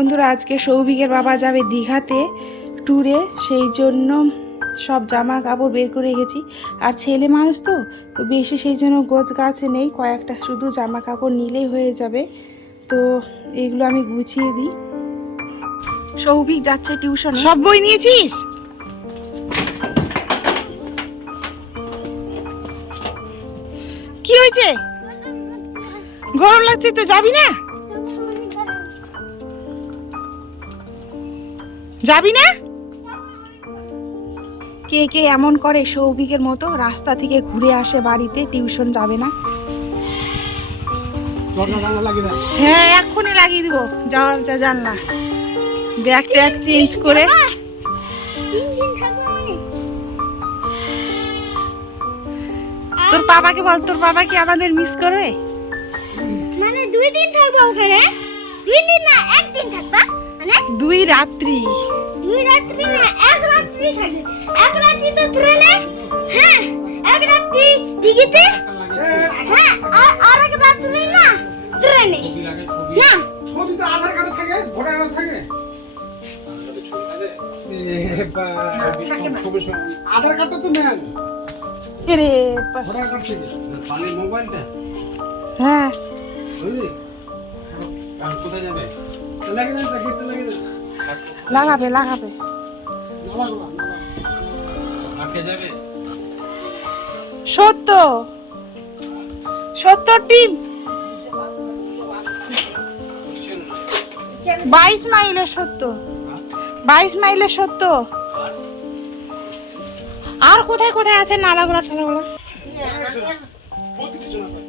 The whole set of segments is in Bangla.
বন্ধুরা, আজকে সৌভিকের বাবা যাবে দীঘাতে ট্যুরে, সেই জন্য সব জামা কাপড় বের করে রেখেছি। আর ছেলে মানুষ তো বেশি, সেই জন্য গোছ গাছ নেই, কয়েকটা শুধু জামা কাপড় নিলেই হয়ে যাবে। তো এগুলো আমি গুছিয়ে দিই। সৌভিক যাচ্ছে টিউশন। সব বই নিয়েছিস? কি হয়েছে? গরম লাগছে তো, যাবি না? যাবি না? কে কে এমন করে সৌভিকের মতো, রাস্তা থেকে ঘুরে আসে বাড়িতে, টিউশন যাবে না? হ্যাঁ, এক্ষুনি লাগিয়ে দিব। যা জানলা ব্যাগ ট্যাগ চেঞ্জ করে। তোর বাবাকে বল, তোর বাবা কি আমাদের মিস করবে? মানে 2 দিন থাকবো ওখানে? 2 দিন না, 1 দিন থাকবা? মানে 2 রাত্রি। 2 রাত্রি না, 1 রাত্রি থাকবে। 1 রাত্রি তো ট্রেনে, হ্যাঁ, 1 রাত্রি দিঘিতে, হ্যাঁ, আর 1 রাত্রি না ট্রেনে। না, ছবি তো আধার কার্ডে থাকে, ভোটার কার্ডে থাকে। আধার কার্ডটা তো নেন। এরে বাস। ভোটার কার্ড থেকে পালি মোবাইলটা। হ্যাঁ, বুঝলি? আর কোথায় যাবে? লাগে না, গেটটা লাগে না। লাগাবে। না লাগবে না। আটকে যাবে। 70 টিম 22 মাইলে 70, 22 মাইলে 70। আর কোথায় কোথায় আছে নালাগুলা ঠালাগুলা?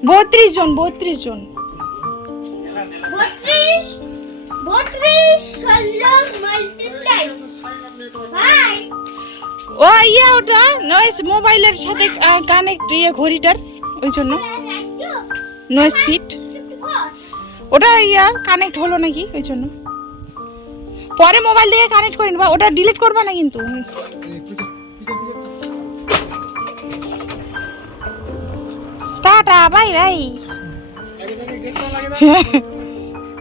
32 জন। 32 16 মাল্টিপ্লাই ভাই। ও ইয়া, ওটা নয়েস মোবাইলের সাথে কানেক্ট, ঘড়িটার, ওই জন্য নয়েস ফিট। ওটা ইয়া কানেক্ট হলো নাকি, ওই জন্য। পরে মোবাইল দিয়ে কানেক্ট করে নেবা, ওটা ডিলিট করবা না কিন্তু। Tata, bye bye.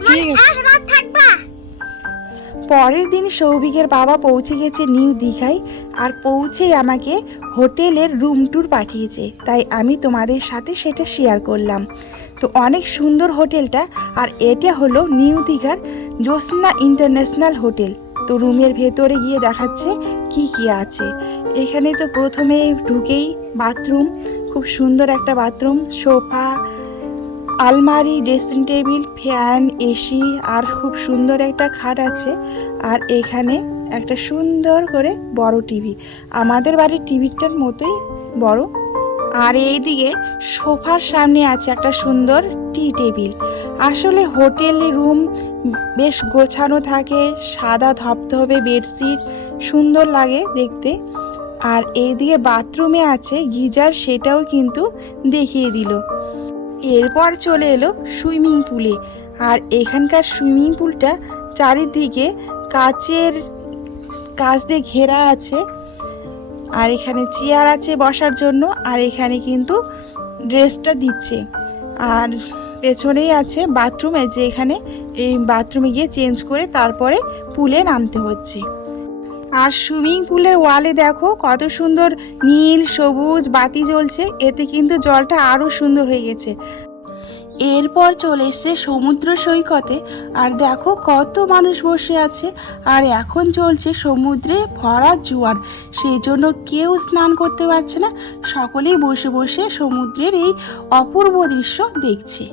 ঠিক আছে। পরের দিন সৌভিকের বাবা পৌঁছে গেছে নিউ দীঘায়, আর পৌঁছেই আমাকে হোটেলের রুম ট্যুর পাঠিয়েছে, তাই আমি তোমাদের সাথে সেটা শেয়ার করলাম। তো অনেক সুন্দর হোটেলটা, আর এটা হলো নিউ দীঘার জ্যোৎস্না ইন্টারন্যাশনাল হোটেল। তো রুমের ভেতরে গিয়ে দেখাচ্ছে কি কি আছে। এখানে তো প্রথমে ঢুকেই বাথরুম, খুব সুন্দর একটা বাথরুম, সোফা, আলমারি, ড্রেসিং টেবিল, ফ্যান, এসি, আর খুব সুন্দর একটা খাট আছে। আর এখানে একটা সুন্দর করে বড় টিভি, আমাদের বাড়ির টিভিটার মতোই বড়। আর এইদিকে সোফার সামনে আছে একটা সুন্দর টি টেবিল। আসলে হোটেল রুম বেশ গোছানো থাকে, সাদা ধবধবে বেডশিট, সুন্দর লাগে দেখতে। আর এইদিকে বাথরুমে আছে গিজার, সেটাও কিন্তু দেখিয়ে দিল। এরপর চলে এলো সুইমিং পুলে। আর এখানকার সুইমিং পুলটা চারিদিকে কাঁচ দিয়ে ঘেরা আছে। আর এখানে চেয়ার আছে বসার জন্য, আর এখানে কিন্তু ড্রেসটা দিচ্ছে। আর পেছনেই আছে বাথরুমে, যে এখানে এই বাথরুমে গিয়ে চেঞ্জ করে তারপরে পুলে নামতে হচ্ছে। আর সুইমিং পুলের ওয়ালে দেখো কত সুন্দর নীল সবুজ বাতি জ্বলছে, এতে কিন্তু জলটা আরও সুন্দর হয়ে গেছে। এরপর চলে এসছে সমুদ্র সৈকতে, আর দেখো কত মানুষ বসে আছে। আর এখন চলছে সমুদ্রে ভরা জোয়ার, সেই জন্য কেউ স্নান করতে পারছে না, সকলেই বসে বসে সমুদ্রের এই অপূর্ব দৃশ্য দেখছে।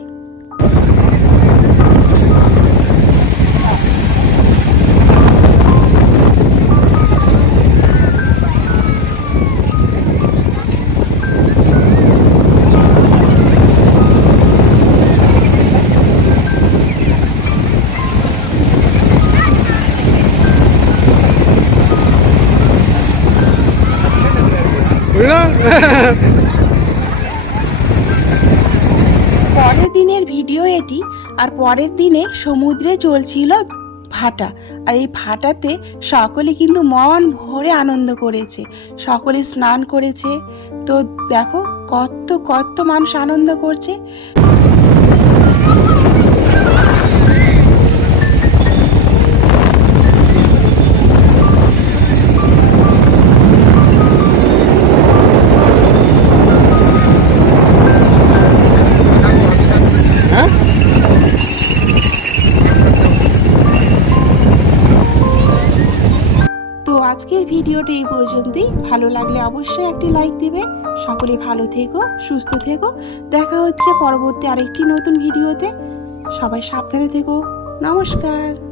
পরের দিনের ভিডিও এটি। আর পরের দিনে সমুদ্রে চলছিল ভাটা, আর এই ভাটাতে সকলে কিন্তু মন ভরে আনন্দ করেছে, সকলে স্নান করেছে। তো দেখো কত কত মানুষ আনন্দ করছে। ভালো লাগলে অবশ্যই একটি লাইক দিবে। সকলে ভালো থেকো, সুস্থ থেকো। দেখা হচ্ছে পরবর্তী আরেকটি নতুন ভিডিওতে। সবাই সাবধানে থেকো। নমস্কার।